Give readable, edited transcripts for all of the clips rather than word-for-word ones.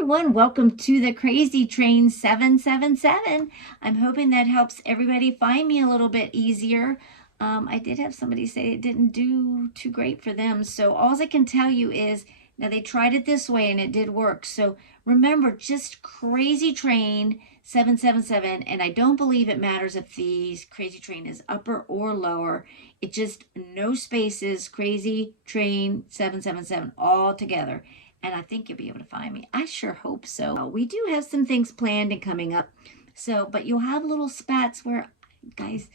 everyone, welcome to the Crazy Train 777. I'm hoping that helps everybody find me a little bit easier. I did have somebody say it didn't do too great for them, so all I can tell you is now they tried it this way and it did work. So remember, just Crazy Train 777, and I don't believe it matters if the Crazy Train is upper or lower. It just no spaces, Crazy Train 777 all together. And I think you'll be able to find me. I sure hope so. We do have some things planned and coming up. So, but you'll have little spats where, guys,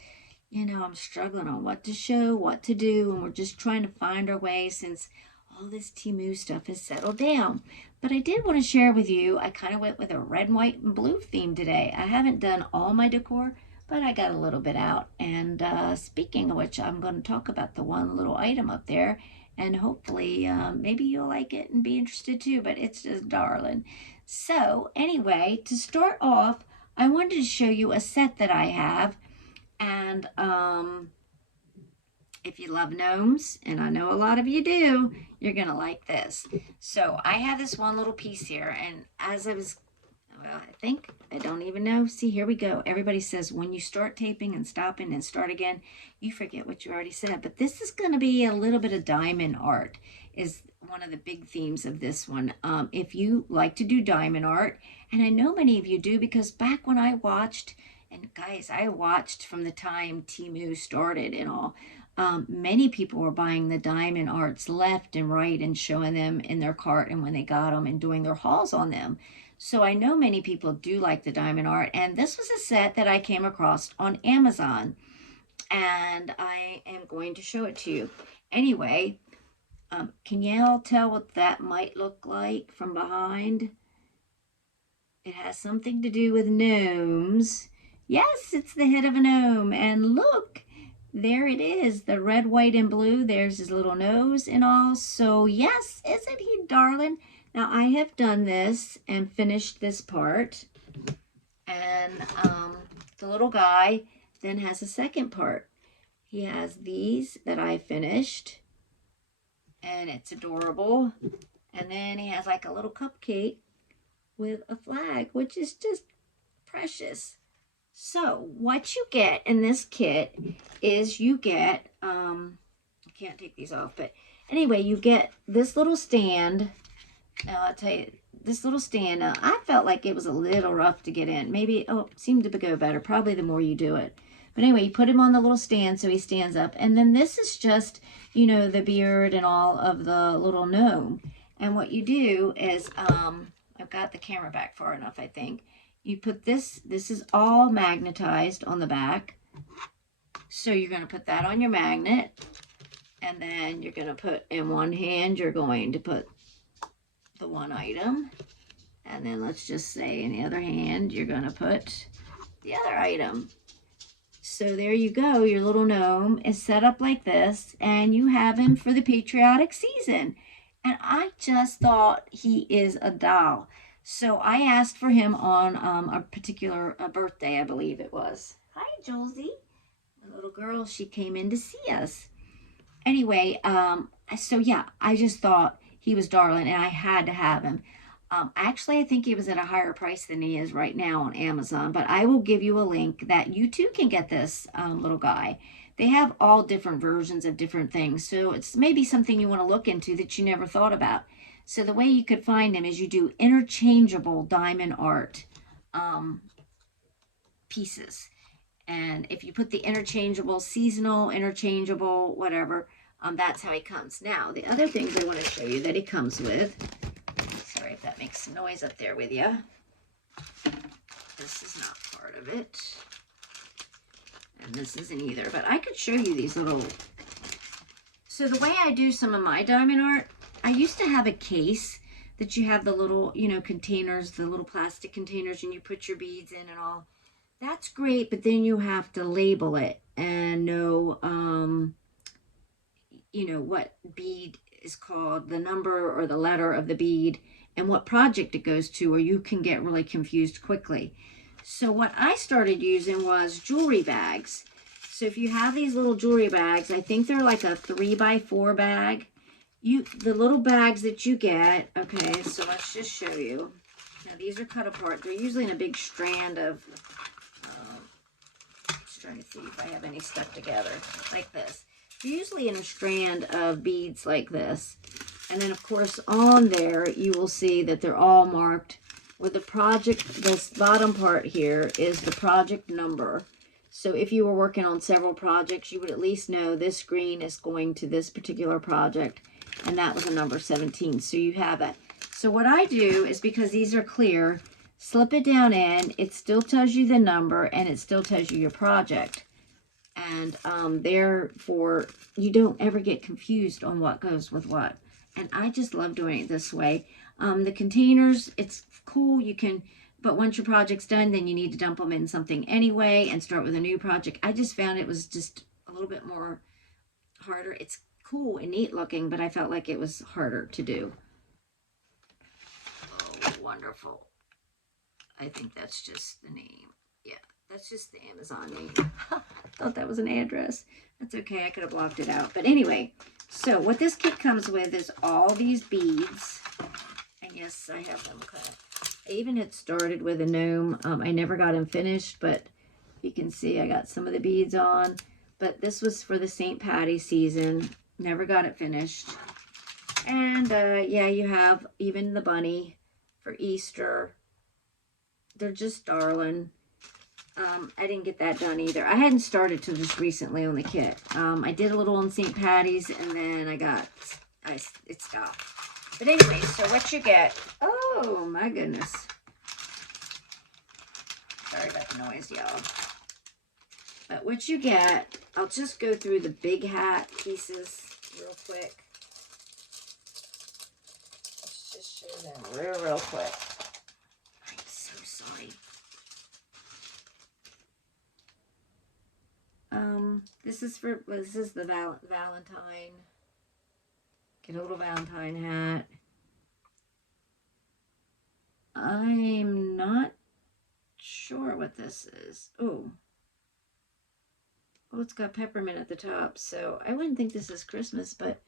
I'm struggling on what to show, what to do, and we're just trying to find our way since all this Temu stuff has settled down. But I did want to share with you, I kind of went with a red, white, and blue theme today. I haven't done all my decor, but I got a little bit out. And speaking of which, I'm going to talk about the one little item up there. And hopefully, maybe you'll like it and be interested too, but it's just darling. So anyway, to start off, I wanted to show you a set that I have. And if you love gnomes, and I know a lot of you do, you're going to like this. So I have this one little piece here, and as I was, well, I don't even know. See, here we go. Everybody says when you start taping and stopping and start again, you forget what you already said. But this is going to be a little bit of diamond art is one of the big themes of this one. If you like to do diamond art, and I know many of you do because back when I watched, and guys, I watched from the time Temu started and all, many people were buying the diamond arts left and right and showing them in their cart and when they got them and doing their hauls on them. So I know many people do like the diamond art, and this was a set that I came across on Amazon, and I am going to show it to you. Anyway, can you all tell what that might look like from behind? It has something to do with gnomes. Yes, it's the head of a gnome, and look, there it is, the red, white, and blue. There's his little nose and all. So yes, isn't he darling? Now, I have done this and finished this part, and the little guy then has a second part. He has these that I finished, and it's adorable, and then he has like a little cupcake with a flag, which is just precious. So what you get in this kit is you get, I can't take these off, but anyway, you get this little stand. Now, I'll tell you, this little stand, I felt like it was a little rough to get in. Maybe, oh, it seemed to go better, probably the more you do it. But anyway, you put him on the little stand so he stands up. And then this is just, the beard and all of the little gnome. And what you do is, I've got the camera back far enough, I think. You put this is all magnetized on the back. So you're going to put that on your magnet. And then you're going to put, in one hand, you're going to put the one item, and then let's just say in the other hand you're going to put the other item. So there you go, your little gnome is set up like this, and you have him for the patriotic season. And I just thought he is a doll. So I asked for him on a particular birthday, I believe it was. Hi, Josie, the little girl, she came in to see us. Anyway, so yeah, I just thought he was darling, and I had to have him. Actually, I think he was at a higher price than he is right now on Amazon, but I will give you a link that you too can get this little guy. They have all different versions of different things, so it's maybe something you want to look into that you never thought about. So the way you could find him is you do interchangeable diamond art pieces. And if you put the interchangeable, seasonal, interchangeable, whatever, that's how he comes. Now, the other things I want to show you that he comes with, sorry if that makes some noise up there with you. This is not part of it. And this isn't either, but I could show you these little. So the way I do some of my diamond art, I used to have a case that you have the little, containers, the little plastic containers, and you put your beads in and all. That's great, but then you have to label it and know, what bead is called, the number or the letter of the bead, and what project it goes to, or you can get really confused quickly. So what I started using was jewelry bags. So if you have these little jewelry bags, I think they're like a 3x4 bag. The little bags that you get, okay, so let's just show you. Now these are cut apart. They're usually in a big strand of, just trying to see if I have any stuck together, like this. They're usually in a strand of beads like this. And then of course on there, you will see that they're all marked with the project. This bottom part here is the project number. So if you were working on several projects, you would at least know this green is going to this particular project. And that was a number 17. So you have it. So what I do is, because these are clear, slip it down in. It still tells you the number and it still tells you your project. And therefore, you don't ever get confused on what goes with what. And I just love doing it this way. The containers, it's cool. You can... But once your project's done, then you need to dump them in something anyway and start with a new project. I just found it was just a little bit more harder. It's cool and neat looking, but I felt like it was harder to do. Oh, wonderful. I think that's just the name. Yeah, that's just the Amazon name. Thought that was an address. That's okay. I could have blocked it out. But anyway, so what this kit comes with is all these beads. And yes, I have them cut. I even had started with a gnome. I never got him finished, but you can see I got some of the beads on. But this was for the St. Patty's season. Never got it finished. And yeah, you have even the bunny for Easter. They're just darling. I didn't get that done either. I hadn't started till just recently on the kit. I did a little on St. Patty's, and then it stopped. But anyway, so what you get... Oh, my goodness. Sorry about the noise, y'all. But what you get... I'll just go through the big hat pieces real quick. Let's just show them real quick. I'm so sorry. This is the Valentine. Get a little Valentine hat. I'm not sure what this is. Oh, it's got peppermint at the top, so I wouldn't think this is Christmas, but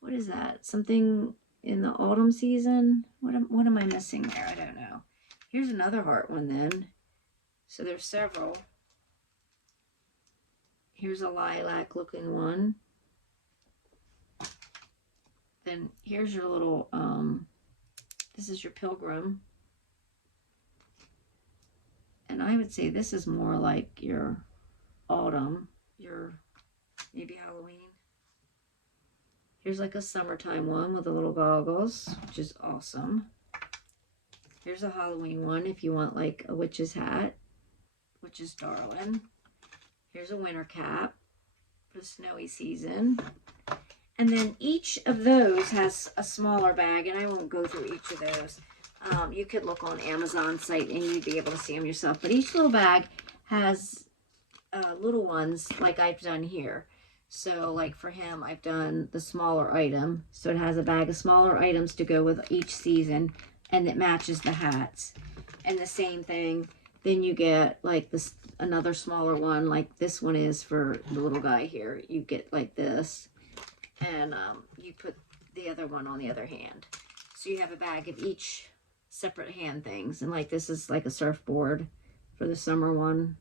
what is that? Something in the autumn season? What am I missing there? I don't know. Here's another heart one then. So there's several. Here's a lilac looking one. Then here's your little, this is your pilgrim. And I would say this is more like your autumn, your maybe Halloween. Here's like a summertime one with the little goggles, which is awesome. Here's a Halloween one if you want like a witch's hat, which is darling. Here's a winter cap for the snowy season. And then each of those has a smaller bag, and I won't go through each of those. You could look on Amazon site and you'd be able to see them yourself. But each little bag has little ones like I've done here. So like for him, I've done the smaller item. So it has a bag of smaller items to go with each season, and it matches the hats. And the same thing, then you get like this another smaller one, like this one is for the little guy here. You get like this. And you put the other one on the other hand. So you have a bag of each separate hand things. And like this is like a surfboard for the summer one.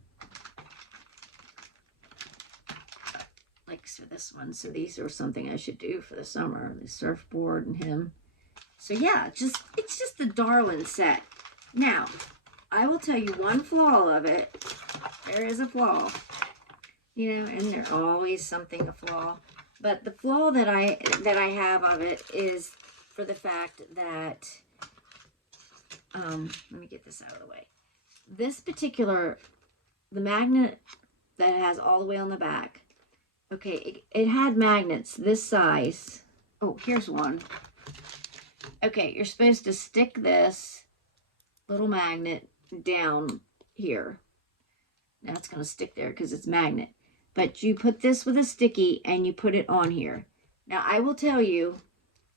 Like for this one. So these are something I should do for the summer. The surfboard and him. So yeah, it's just a darling set. Now, I will tell you one flaw of it. There is a flaw. You know, and there's always something a flaw. But the flaw that I have of it is for the fact that, let me get this out of the way. This particular, the magnet that has all the way on the back, okay, it had magnets this size. Oh, here's one. Okay, you're supposed to stick this little magnet down here. Now it's going to stick there because it's magnet. But you put this with a sticky and you put it on here. Now, I will tell you,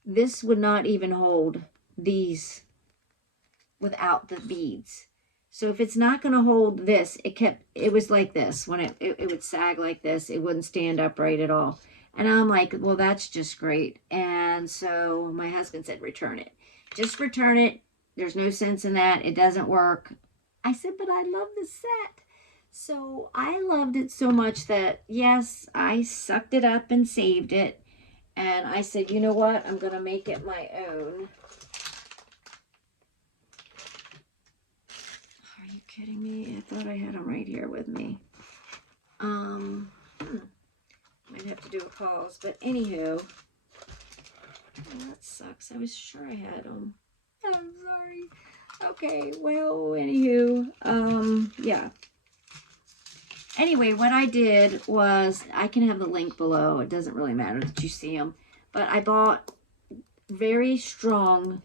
this would not even hold these without the beads. So if it's not going to hold this, it was like this. When it would sag like this, it wouldn't stand upright at all. And I'm like, well, that's just great. And so my husband said, return it. Just return it. There's no sense in that. It doesn't work. I said, but I love the set. So I loved it so much that, yes, I sucked it up and saved it. And I said, you know what? I'm going to make it my own. Are you kidding me? I thought I had them right here with me. Might have to do a pause. But anywho, oh, that sucks. I was sure I had them. I'm sorry. Okay, well, anywho, yeah. Anyway, what I did was, I can have the link below. It doesn't really matter that you see them. But I bought very strong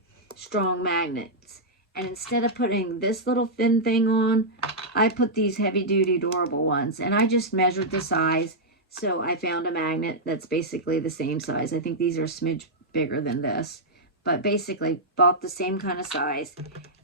magnets. And instead of putting this little thin thing on, I put these heavy-duty durable ones. And I just measured the size. So I found a magnet that's basically the same size. I think these are a smidge bigger than this. But basically, bought the same kind of size.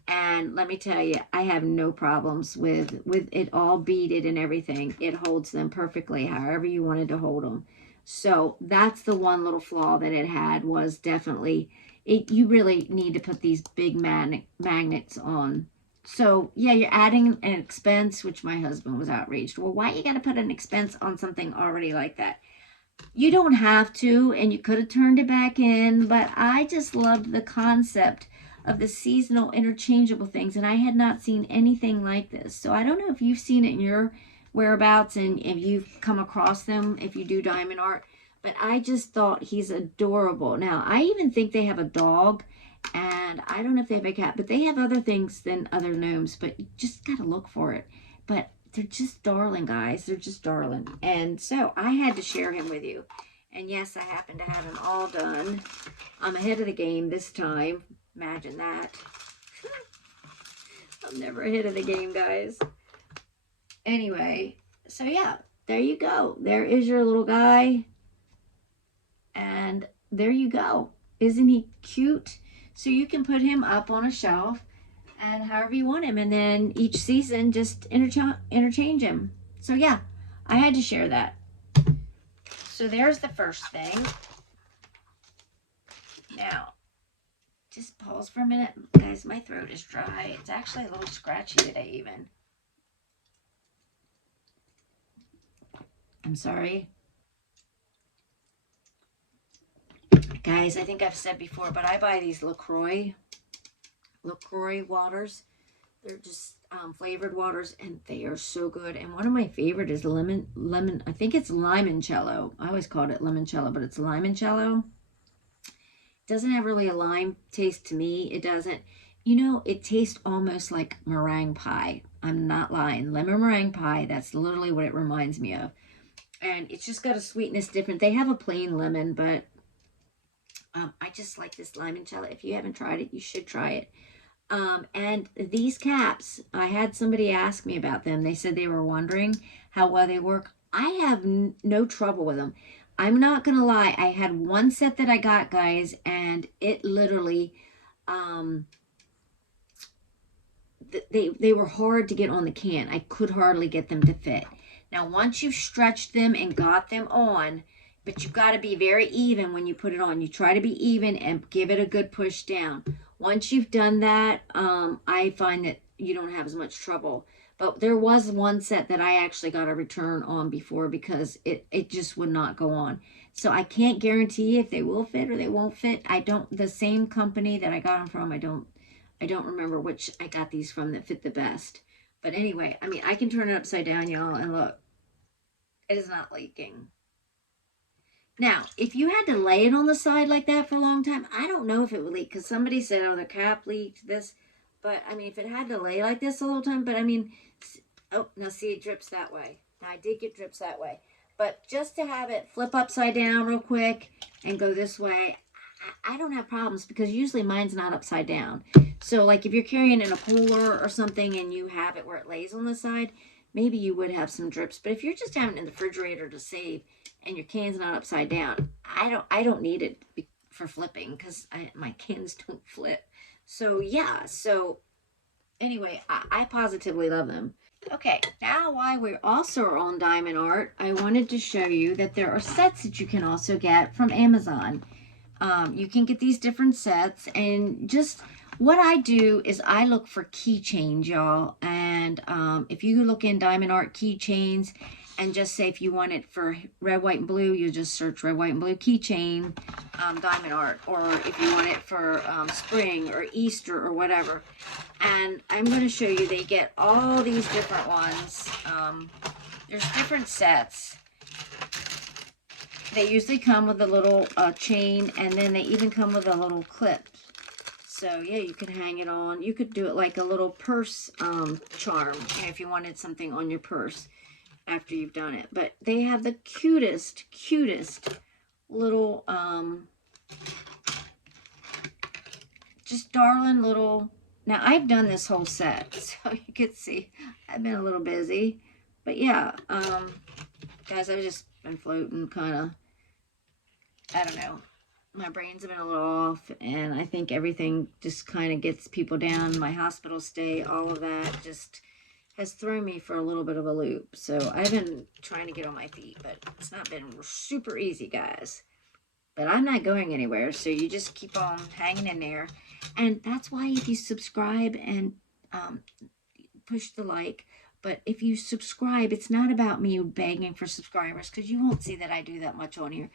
And let me tell you, I have no problems with it all beaded and everything. It holds them perfectly, however you wanted to hold them. So that's the one little flaw that it had, was definitely, you really need to put these big magnets on. So yeah, you're adding an expense, which my husband was outraged. Well, why you got to put an expense on something already like that? You don't have to, and you could have turned it back in, but I just loved the concept of the seasonal interchangeable things, and I had not seen anything like this. So I don't know if you've seen it in your whereabouts and if you've come across them, if you do diamond art, but I just thought he's adorable. Now, I even think they have a dog, and I don't know if they have a cat, but they have other things than other gnomes, but you just got to look for it. But they're just darling, guys. They're just darling. And so I had to share him with you. And yes, I happen to have him all done. I'm ahead of the game this time. Imagine that. I'm never ahead of the game, guys. Anyway, so yeah, there you go. There is your little guy. And there you go. Isn't he cute? So you can put him up on a shelf and however you want him. And then each season, just interchange him. So yeah, I had to share that. So there's the first thing. Now, just pause for a minute. Guys, my throat is dry. It's actually a little scratchy today even. I'm sorry. Guys, I think I've said before, but I buy these LaCroix waters. They're just flavored waters, and they are so good. And one of my favorite is lemon. I think it's limoncello. I always called it limoncello, but it's limoncello. It doesn't have really a lime taste to me. It doesn't. You know, it tastes almost like meringue pie. I'm not lying. Lemon meringue pie, that's literally what it reminds me of. And it's just got a sweetness different. They have a plain lemon, but I just like this limoncello. If you haven't tried it, you should try it. And these caps, I had somebody ask me about them. They said they were wondering how well they work. I have no trouble with them. I'm not going to lie. I had one set that I got, guys, and it literally, they were hard to get on the can. I could hardly get them to fit. Now, once you've stretched them and got them on, but you've got to be very even when you put it on. You try to be even and give it a good push down. Once you've done that, I find that you don't have as much trouble. But there was one set that I actually got a return on before because it just would not go on. So I can't guarantee if they will fit or they won't fit. The same company that I got them from, I don't remember which I got these from that fit the best. But anyway, I mean, I can turn it upside down, y'all, and look. It is not leaking. Now, if you had to lay it on the side like that for a long time, I don't know if it would leak. Because somebody said, oh, the cap leaked, this. But, I mean, if it had to lay like this a little time. But, I mean, oh, now see, it drips that way. Now, I did get drips that way. But just to have it flip upside down real quick and go this way, I don't have problems. Because usually mine's not upside down. So, like, if you're carrying in a cooler or something and you have it where it lays on the side, maybe you would have some drips. But if you're just having it in the refrigerator to save and your can's not upside down, I don't need it for flipping because my cans don't flip. So yeah, so anyway, I positively love them. Okay, now while we're also on diamond art, I wanted to show you that there are sets that you can also get from Amazon. You can get these different sets, and just what I do is I look for keychains, y'all. And if you look in Diamond Art keychains and just say if you want it for red, white, and blue, you just search red, white, and blue keychain Diamond Art. Or if you want it for spring or Easter or whatever. And I'm going to show you, they get all these different ones. There's different sets. They usually come with a little chain, and then they even come with a little clip. So, yeah, you can hang it on. You could do it like a little purse charm, if you wanted something on your purse after you've done it. But they have the cutest little, just darling little... Now, I've done this whole set, so you could see I've been a little busy. But, yeah, guys, I've just been floating kind of, I don't know. My brains have been a little off, and I think everything just kind of gets people down. My hospital stay, all of that just has thrown me for a little bit of a loop. So I've been trying to get on my feet, but it's not been super easy, guys. But I'm not going anywhere, so you just keep on hanging in there. And that's why if you subscribe and push the like, but if you subscribe, it's not about me begging for subscribers, because you won't see that I do that much on here.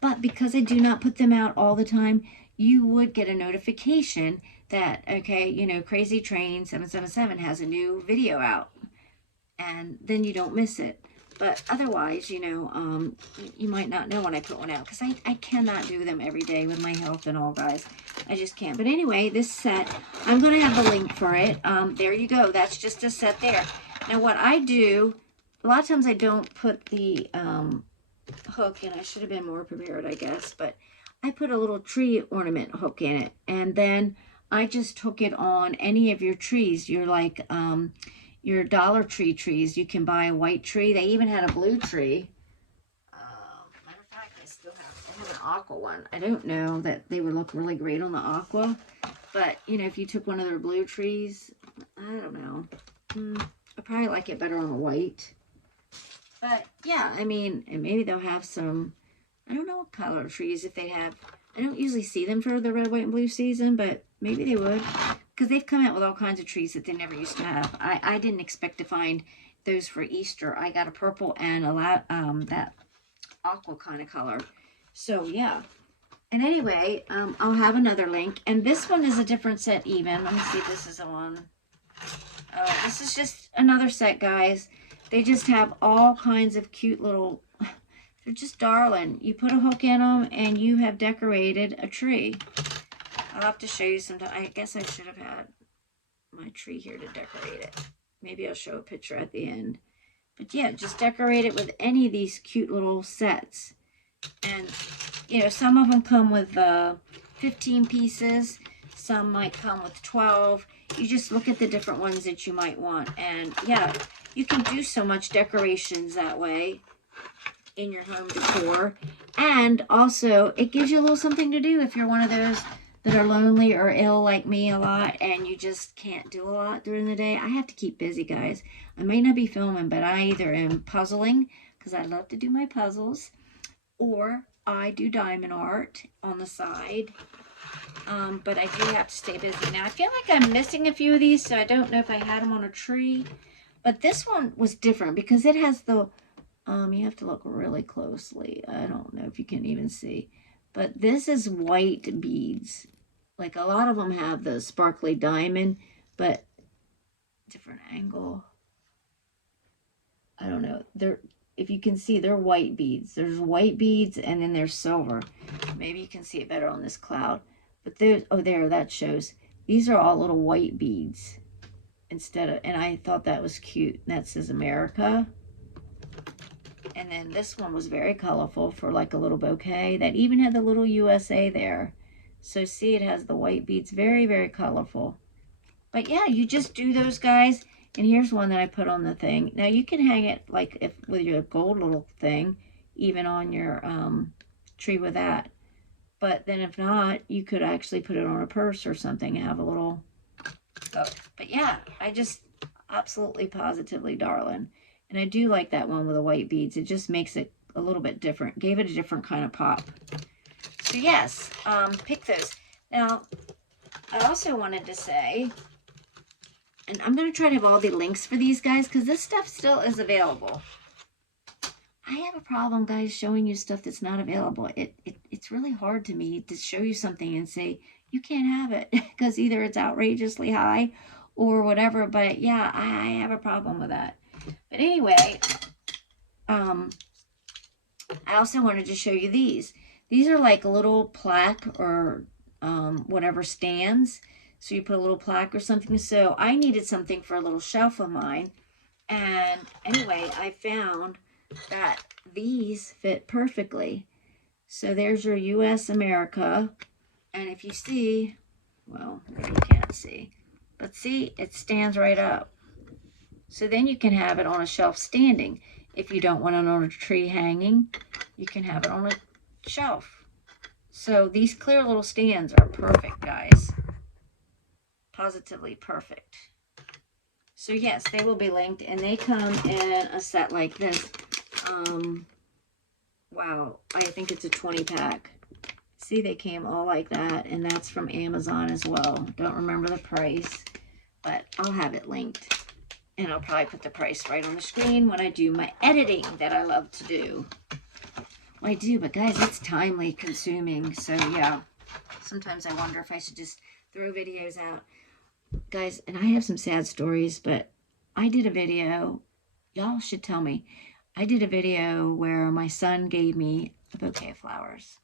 But because I do not put them out all the time, you would get a notification that, okay, you know, Crazy Train 777 has a new video out. And then you don't miss it. But otherwise, you know, you might not know when I put one out, because I cannot do them every day with my health and all, guys. I just can't. But anyway, this set, I'm going to have the link for it. There you go. That's just a set there. Now, what I do, a lot of times I don't put the hook in. I should have been more prepared, I guess. But I put a little tree ornament hook in it. And then I just hook it on any of your trees. You're like... your Dollar Tree trees. You can buy a white tree. They even had a blue tree. Matter of fact, I have an aqua one. I don't know that they would look really great on the aqua. But, you know, if you took one of their blue trees, I don't know. I probably like it better on the white. But, yeah, I mean, and maybe they'll have some, I don't know what color trees if they have. I don't usually see them for the red, white, and blue season, but maybe they would. Because they've come out with all kinds of trees that they never used to have. I didn't expect to find those for Easter. I got a purple and that aqua kind of color. So, yeah. And anyway, I'll have another link. And this one is a different set even. Let me see if this is the one. Oh, this is just another set, guys. They just have all kinds of cute little... They're just darling. You put a hook in them and you have decorated a tree. I'll have to show you sometime. I guess I should have had my tree here to decorate it. Maybe I'll show a picture at the end. But yeah, just decorate it with any of these cute little sets. And, you know, some of them come with 15 pieces. Some might come with 12. You just look at the different ones that you might want. And yeah, you can do so much decorations that way in your home decor. And also, it gives you a little something to do if you're one of those that are lonely or ill like me a lot and you just can't do a lot during the day. I have to keep busy, guys. I may not be filming, but I either am puzzling, because I love to do my puzzles, or I do diamond art on the side. But I do have to stay busy. Now, I feel like I'm missing a few of these, so I don't know if I had them on a tree. But this one was different because it has the... you have to look really closely. I don't know if you can even see. But this is white beads. Like, a lot of them have the sparkly diamond, but different angle. I don't know. They're, if you can see, they're white beads. There's white beads, and then there's silver. Maybe you can see it better on this cloud. But there's, oh, there, that shows. These are all little white beads instead of, and I thought that was cute. That says America. And then this one was very colorful for like a little bouquet. That even had the little USA there. So see, it has the white beads. Very, very colorful. But yeah, you just do those, guys. And here's one that I put on the thing. Now you can hang it like if with your gold little thing, even on your tree with that. But then if not, you could actually put it on a purse or something and have a little... Oh, but yeah, I just absolutely positively darling. And I do like that one with the white beads. It just makes it a little bit different. Gave it a different kind of pop. So yes, pick those. Now, I also wanted to say, and I'm going to try to have all the links for these guys because this stuff still is available. I have a problem, guys, showing you stuff that's not available. It's really hard to me to show you something and say, you can't have it because either it's outrageously high or whatever. But yeah, I have a problem with that. But anyway, I also wanted to show you these. These are like a little plaque or whatever stands. So you put a little plaque or something. So I needed something for a little shelf of mine. And anyway, I found that these fit perfectly. So there's your US America. And if you see, well, you can't see. But see, it stands right up. So then you can have it on a shelf standing. If you don't want it on a tree hanging, you can have it on a shelf. So these clear little stands are perfect, guys. Positively perfect. So yes, they will be linked, and they come in a set like this. Wow, I think it's a 20-pack. See, they came all like that, and that's from Amazon as well. Don't remember the price, but I'll have it linked. And I'll probably put the price right on the screen when I do my editing that I love to do. Well, I do, but guys, it's timely consuming. So yeah, sometimes I wonder if I should just throw videos out. Guys, and I have some sad stories, but I did a video. Y'all should tell me. I did a video where my son gave me a bouquet of flowers.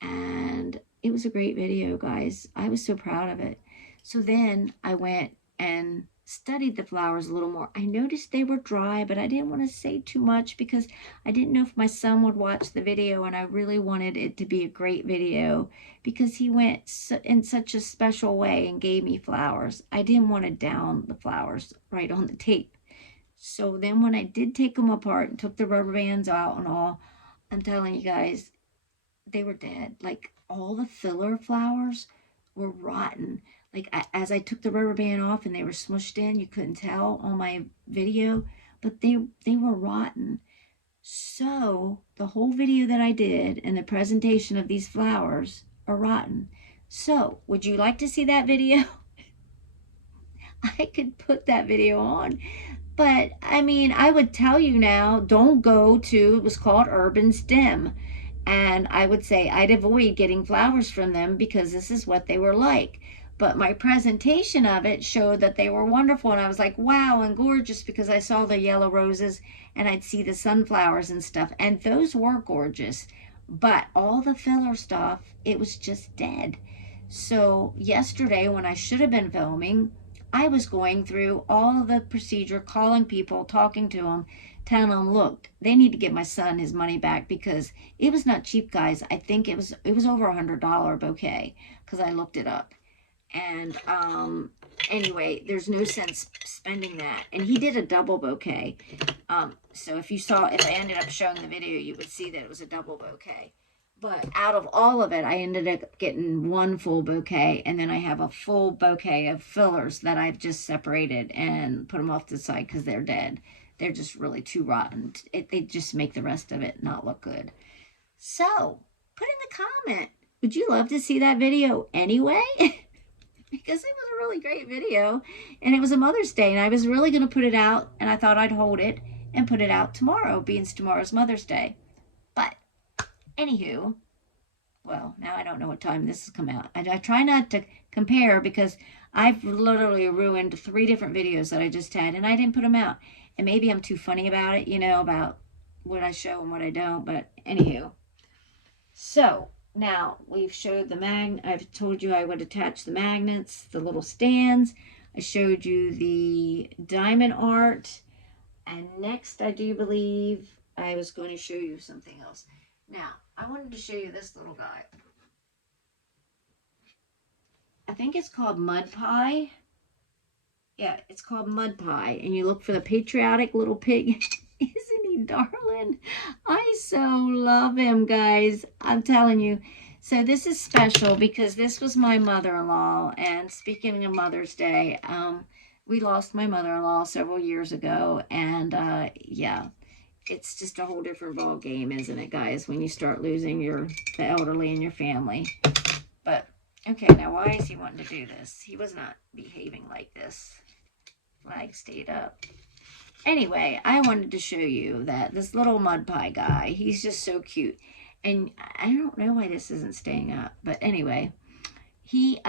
And it was a great video, guys. I was so proud of it. So then I went and studied the flowers a little more. I noticed they were dry, but I didn't want to say too much because I didn't know if my son would watch the video, and I really wanted it to be a great video because he went in such a special way and gave me flowers. I didn't want to down the flowers right on the tape. So then when I did take them apart and took the rubber bands out and all, I'm telling you guys, they were dead. Like all the filler flowers were rotten. Like as I took the rubber band off and they were smushed in, you couldn't tell on my video, but they were rotten. So the whole video that I did and the presentation of these flowers are rotten. So would you like to see that video? I could put that video on. But I mean, I would tell you now, don't go to, it was called Urban Stem. And I would say I'd avoid getting flowers from them because this is what they were like. But my presentation of it showed that they were wonderful. And I was like, wow, and gorgeous, because I saw the yellow roses and I'd see the sunflowers and stuff. And those were gorgeous. But all the filler stuff, it was just dead. So yesterday when I should have been filming, I was going through all of the procedure, calling people, talking to them, telling them, look, they need to give my son his money back because it was not cheap, guys. I think it was over $100 bouquet because I looked it up. And anyway, there's no sense spending that. And he did a double bouquet. So if I ended up showing the video, you would see that it was a double bouquet. But out of all of it, I ended up getting one full bouquet, and then I have a full bouquet of fillers that I've just separated and put them off to the side because they're dead. They're just really too rotten. They just make the rest of it not look good. So, put in the comment, would you love to see that video anyway? Because it was a really great video, and it was a Mother's Day, and I was really going to put it out, and I thought I'd hold it and put it out tomorrow, being tomorrow's Mother's Day. But anywho, well, now I don't know what time this has come out. I try not to compare because I've literally ruined 3 different videos that I just had, and I didn't put them out. And maybe I'm too funny about it, about what I show and what I don't. But anywho, so now we've showed I've told you I would attach the magnets, the little stands. I showed you the diamond art. And next, I do believe I was going to show you something else. Now, I wanted to show you this little guy. I think it's called Mud Pie. Yeah, it's called Mud Pie. And you look for the patriotic little pig. Isn't he darling? I so love him, guys. I'm telling you. So this is special because this was my mother-in-law. And speaking of Mother's Day, we lost my mother-in-law several years ago. And yeah. It's just a whole different ball game, isn't it, guys, when you start losing the elderly in your family. But Okay, now why is he wanting to do this? He was not behaving like this. Flag stayed up. Anyway, I wanted to show you that this little mud pie guy, he's just so cute. And I don't know why this isn't staying up. But anyway, he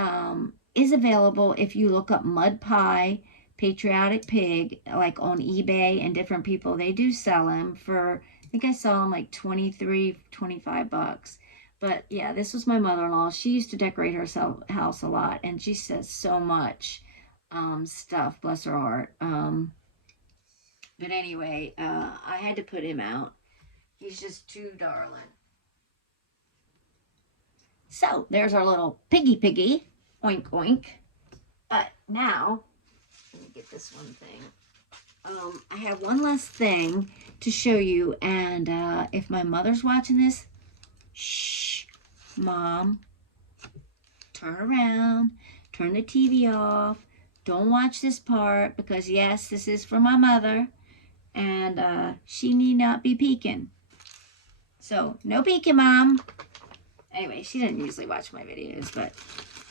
is available if you look up Mud Pie Patriotic Pig, like on eBay, and different people. They do sell him for, I think I saw him like 23, 25 bucks. But yeah, this was my mother-in-law. She used to decorate her house a lot, and she says so much stuff, bless her heart. But anyway, I had to put him out. He's just too darling. So there's our little piggy. Oink, oink. But now, let me get this one thing. I have one last thing to show you. And if my mother's watching this, shh, Mom, turn around, turn the TV off. Don't watch this part because, yes, this is for my mother. And she need not be peeking. So, no peeking, Mom. Anyway, she doesn't usually watch my videos, but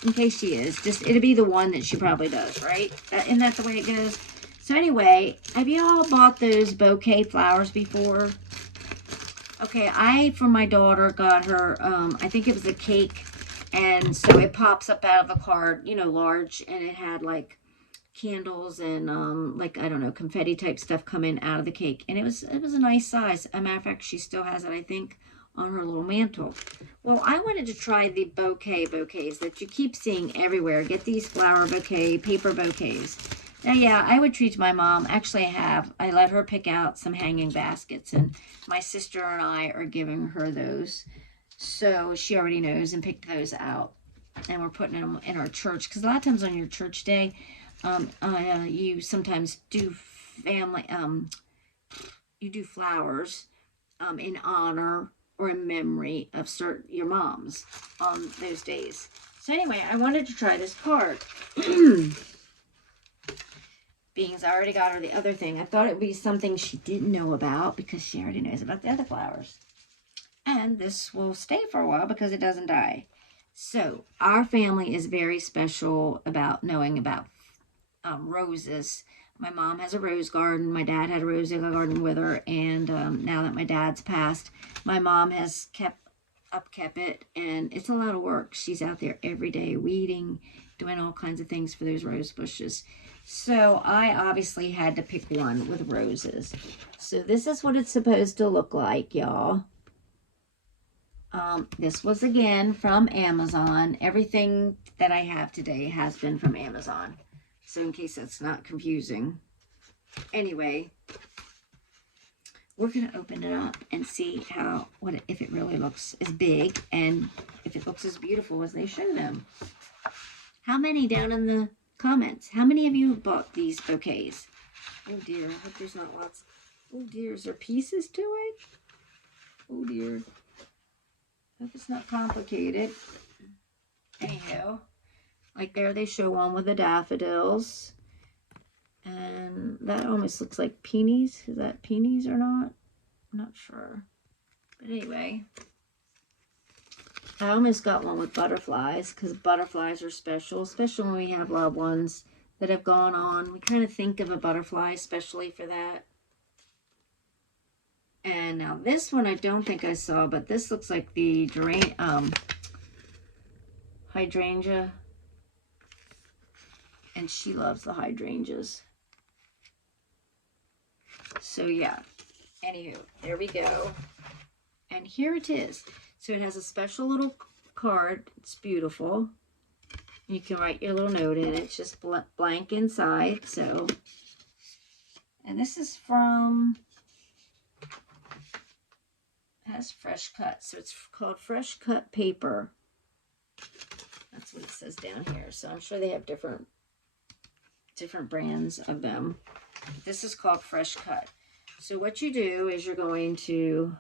in case she is, it'll be the one that she probably does, right? Isn't that the way it goes? So anyway, have you all bought those bouquet flowers before? Okay, for my daughter, got her, I think it was a cake, and so it pops up out of the card, you know, large, and it had like candles and like, I don't know, confetti type stuff coming out of the cake, and it was a nice size. As a matter of fact, she still has it, I think, on her little mantle. Well, I wanted to try the bouquets that you keep seeing everywhere. Get these flower bouquet, paper bouquets. Now, yeah, I would treat my mom. Actually, I let her pick out some hanging baskets, and my sister and I are giving her those. So she already knows and picked those out. And we're putting them in our church, because a lot of times on your church day, you sometimes do you do flowers in honor or in memory of your moms on those days. So anyway, I wanted to try this card. Being as I already got her the other thing, I thought it would be something she didn't know about because she already knows about the other flowers. And this will stay for a while because it doesn't die. So our family is very special about knowing about roses. My mom has a rose garden. My dad had a rose garden with her. And now that my dad's passed, my mom has kept it. And it's a lot of work. She's out there every day weeding, doing all kinds of things for those rose bushes. So I obviously had to pick one with roses. So this is what it's supposed to look like, y'all. This was again from Amazon. Everything that I have today has been from Amazon. So in case that's not confusing. Anyway, we're going to open it up and see if it really looks as big and if it looks as beautiful as they show them. How many down in the comments? How many of you bought these bouquets? Oh dear, I hope there's not lots. Oh dear, is there pieces to it? Oh dear. Hope it's not complicated. Anyhow, like there they show one with the daffodils. And that almost looks like peonies. Is that peonies or not? I'm not sure. But anyway, I almost got one with butterflies because butterflies are special, especially when we have loved ones that have gone on. We kind of think of a butterfly especially for that. And now this one I don't think I saw, but this looks like the hydrangea. And she loves the hydrangeas. So yeah, anywho, there we go. And here it is. So it has a special little card. It's beautiful. You can write your little note in it. It's just blank inside. So, and this is from, it has fresh cut. So it's called fresh cut paper. That's what it says down here. So I'm sure they have different brands of them. This is called fresh cut. So what you do is you're going to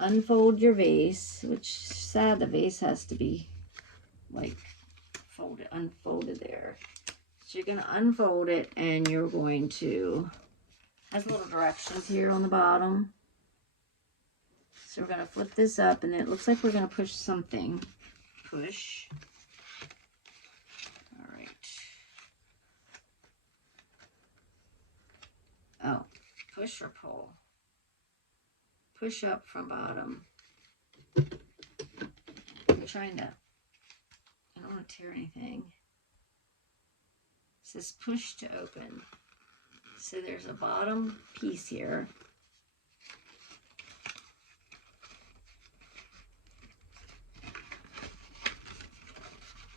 unfold your vase, which sad the vase has to be like unfolded there. So you're going to unfold it and you're going to, has little directions here on the bottom. So we're going to flip this up and it looks like we're going to push something. Push. push or pull? Push up from bottom. I'm trying to, I don't want to tear anything. It says push to open. So there's a bottom piece here.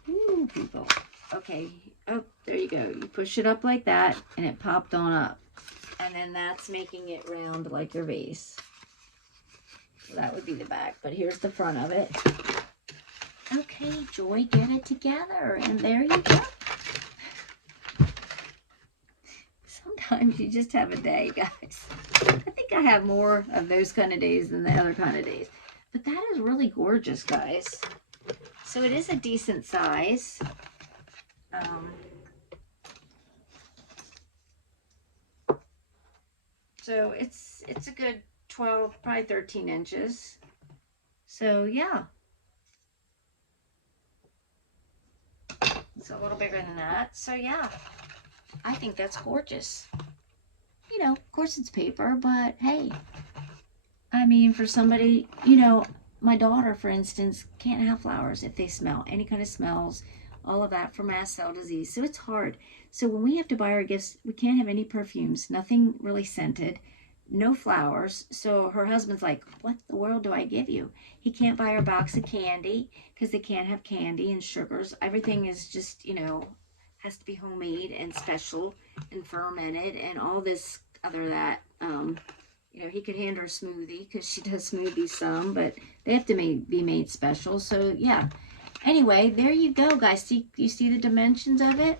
Ooh, people. Okay. Oh, there you go. You push it up like that, and it popped on up. And then that's making it round like your vase. So that would be the back. But here's the front of it. Okay, Joy, get it together. And there you go. Sometimes you just have a day, guys. I think I have more of those kind of days than the other kind of days. But that is really gorgeous, guys. So it is a decent size. So it's a good 12, probably 13 inches. So yeah. It's a little bigger than that. So yeah, I think that's gorgeous. You know, of course it's paper, but hey, I mean, for somebody, you know, my daughter, for instance, can't have flowers if they smell any kind of smells, all of that for mast cell disease. So it's hard. So when we have to buy our gifts, we can't have any perfumes, nothing really scented, no flowers. So her husband's like, what the world do I give you? He can't buy her a box of candy because they can't have candy and sugars. Everything is just, you know, has to be homemade and special and fermented and all this other that. You know, he could hand her a smoothie because she does smoothies some, but they have to be made special. So yeah. Anyway, there you go, guys. You see the dimensions of it?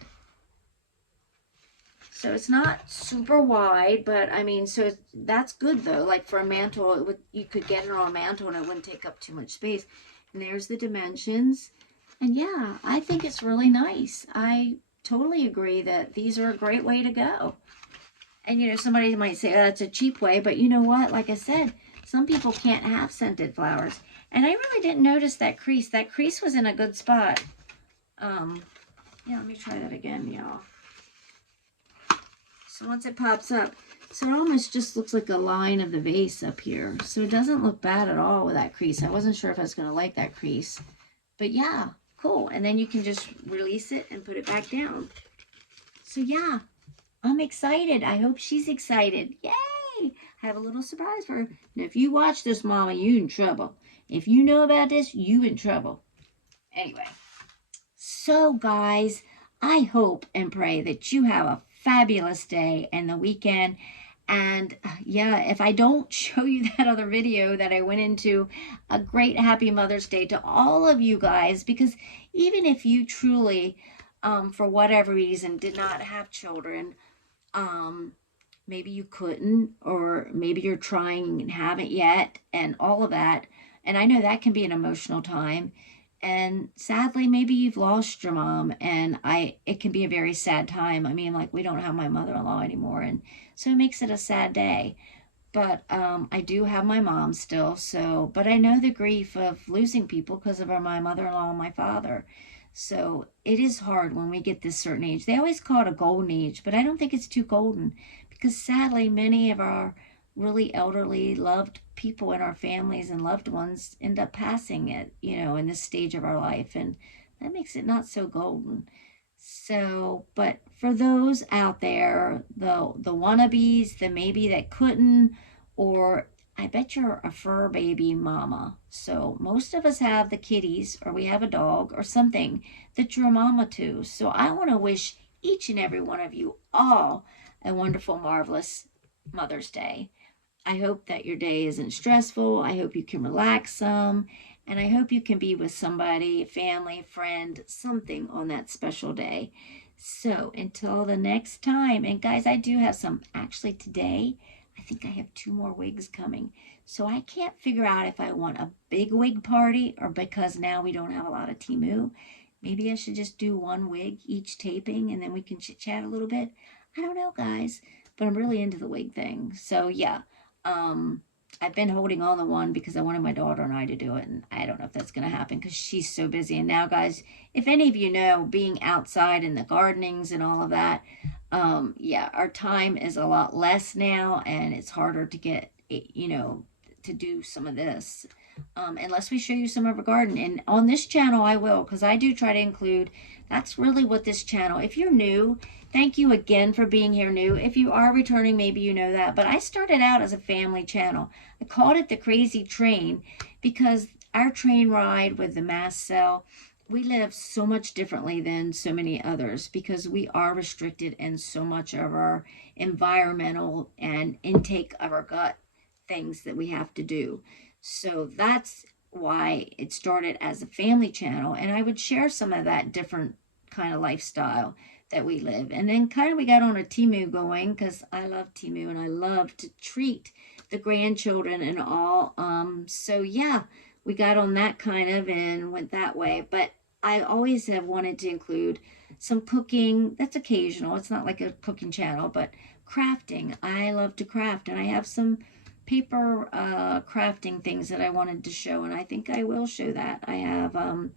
So it's not super wide, but I mean, so that's good though. Like for a mantle, you could get it on a mantle and it wouldn't take up too much space. And there's the dimensions. And yeah, I think it's really nice. I totally agree that these are a great way to go. And you know, somebody might say, oh, that's a cheap way, but you know what? Like I said, some people can't have scented flowers. And I really didn't notice that crease. That crease was in a good spot. Yeah, let me try that again, y'all. So once it pops up, so it almost just looks like a line of the vase up here. So it doesn't look bad at all with that crease. I wasn't sure if I was going to like that crease. But yeah, cool. And then you can just release it and put it back down. So yeah, I'm excited. I hope she's excited. Yay! I have a little surprise for her. And if you watch this, Mama, you in trouble. If you know about this, you in trouble. Anyway, so guys, I hope and pray that you have a fabulous day and the weekend. And yeah, if I don't show you that other video that I went into, a great happy Mother's Day to all of you guys, because even if you truly, for whatever reason, did not have children, maybe you couldn't, or maybe you're trying and haven't yet, and all of that. And I know that can be an emotional time. And sadly, maybe you've lost your mom, and it can be a very sad time. I mean, like, we don't have my mother-in-law anymore, and so it makes it a sad day. But I do have my mom still, so, but I know the grief of losing people because of my mother-in-law and my father. So it is hard when we get this certain age. They always call it a golden age, but I don't think it's too golden, because sadly, many of our really elderly, loved people in our families and loved ones end up passing it, you know, in this stage of our life. And that makes it not so golden. So, but for those out there, the wannabes, the maybe that couldn't, or I bet you're a fur baby mama. So most of us have the kitties, or we have a dog or something that you're a mama to. So I want to wish each and every one of you all a wonderful, marvelous Mother's Day. I hope that your day isn't stressful. I hope you can relax some. And I hope you can be with somebody, family, friend, something on that special day. So until the next time. And guys, I do have some, actually today, I think I have 2 more wigs coming. So I can't figure out if I want a big wig party, or because now we don't have a lot of Temu, maybe I should just do 1 wig each taping and then we can chit chat a little bit. I don't know, guys, but I'm really into the wig thing. So yeah, I've been holding on to one because I wanted my daughter and I to do it, and I don't know if that's going to happen because she's so busy. And now, guys, if any of you know, being outside in the gardenings and all of that, Yeah, our time is a lot less now, and it's harder to get, to do some of this. Unless we show you some of our garden. And on this channel, I will, because I do try to include, that's really what this channel, if you're new, thank you again for being here new. If you are returning, maybe you know that, but I started out as a family channel. I called it the Crazy Train because our train ride with the mast cell, we live so much differently than so many others because we are restricted in so much of our environmental and intake of our gut things that we have to do. So that's why it started as a family channel. And I would share some of that different kind of lifestyle that we live. And then kind of we got on a Timu going because I love Timu and I love to treat the grandchildren and all. So yeah, we got on that kind of and went that way. But I always have wanted to include some cooking. That's occasional. It's not like a cooking channel, but crafting. I love to craft, and I have some paper crafting things that I wanted to show, and I think I will show that. I have a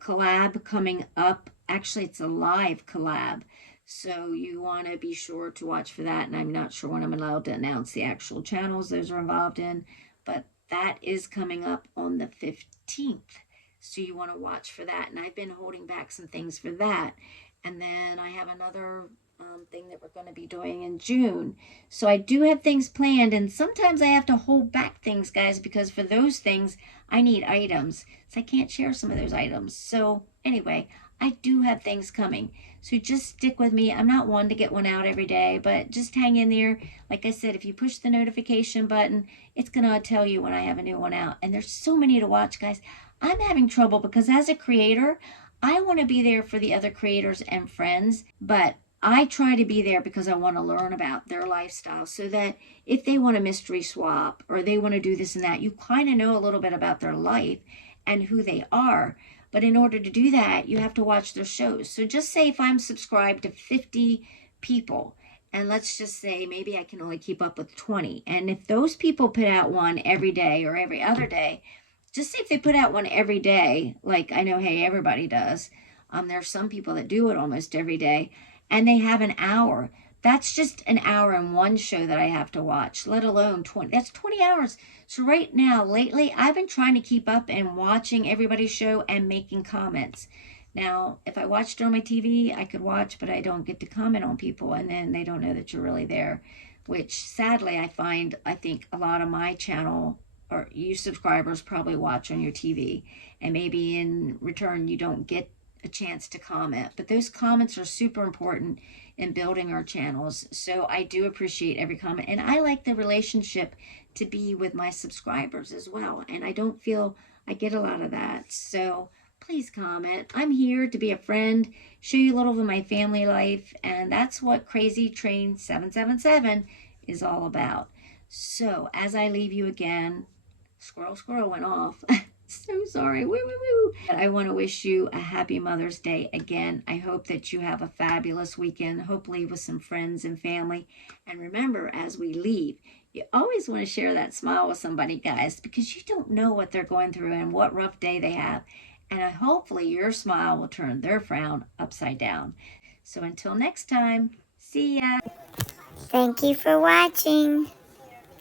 collab coming up. Actually, it's a live collab, so you want to be sure to watch for that. And I'm not sure when I'm allowed to announce the actual channels those are involved in, but that is coming up on the 15th. So you want to watch for that. And I've been holding back some things for that. And then I have another thing that we're going to be doing in June. So I do have things planned, and sometimes I have to hold back things, guys, because for those things I need items. So I can't share some of those items. So anyway, I do have things coming. So just stick with me. I'm not one to get one out every day, but just hang in there. Like I said, if you push the notification button, it's going to tell you when I have a new one out. And there's so many to watch, guys. I'm having trouble because as a creator, I want to be there for the other creators and friends, but I try to be there because I want to learn about their lifestyle so that if they want a mystery swap or they want to do this and that, you kind of know a little bit about their life and who they are. But in order to do that, you have to watch their shows. So just say if I'm subscribed to 50 people, and let's just say maybe I can only keep up with 20. And if those people put out one every day or every other day, just say if they put out one every day, like I know, hey, everybody does. There are some people that do it almost every day, and they have an hour. That's just an hour in one show that I have to watch, let alone 20. That's 20 hours. So right now, lately, I've been trying to keep up and watching everybody's show and making comments. Now, if I watched it on my TV, I could watch, but I don't get to comment on people, and then they don't know that you're really there, which sadly I think a lot of my channel or you subscribers probably watch on your TV, and maybe in return you don't get a chance to comment. But those comments are super important in building our channels. So I do appreciate every comment, and I like the relationship to be with my subscribers as well. And I don't feel I get a lot of that. So please comment. I'm here to be a friend, show you a little of my family life, and that's what Crazy Train 777 is all about. So as I leave you again, squirrel went off. So sorry. Woo, woo, woo. I want to wish you a happy Mother's Day again. I hope that you have a fabulous weekend, hopefully with some friends and family. And remember, as we leave, you always want to share that smile with somebody, guys, because you don't know what they're going through and what rough day they have. And hopefully your smile will turn their frown upside down. So until next time, see ya. Thank you for watching.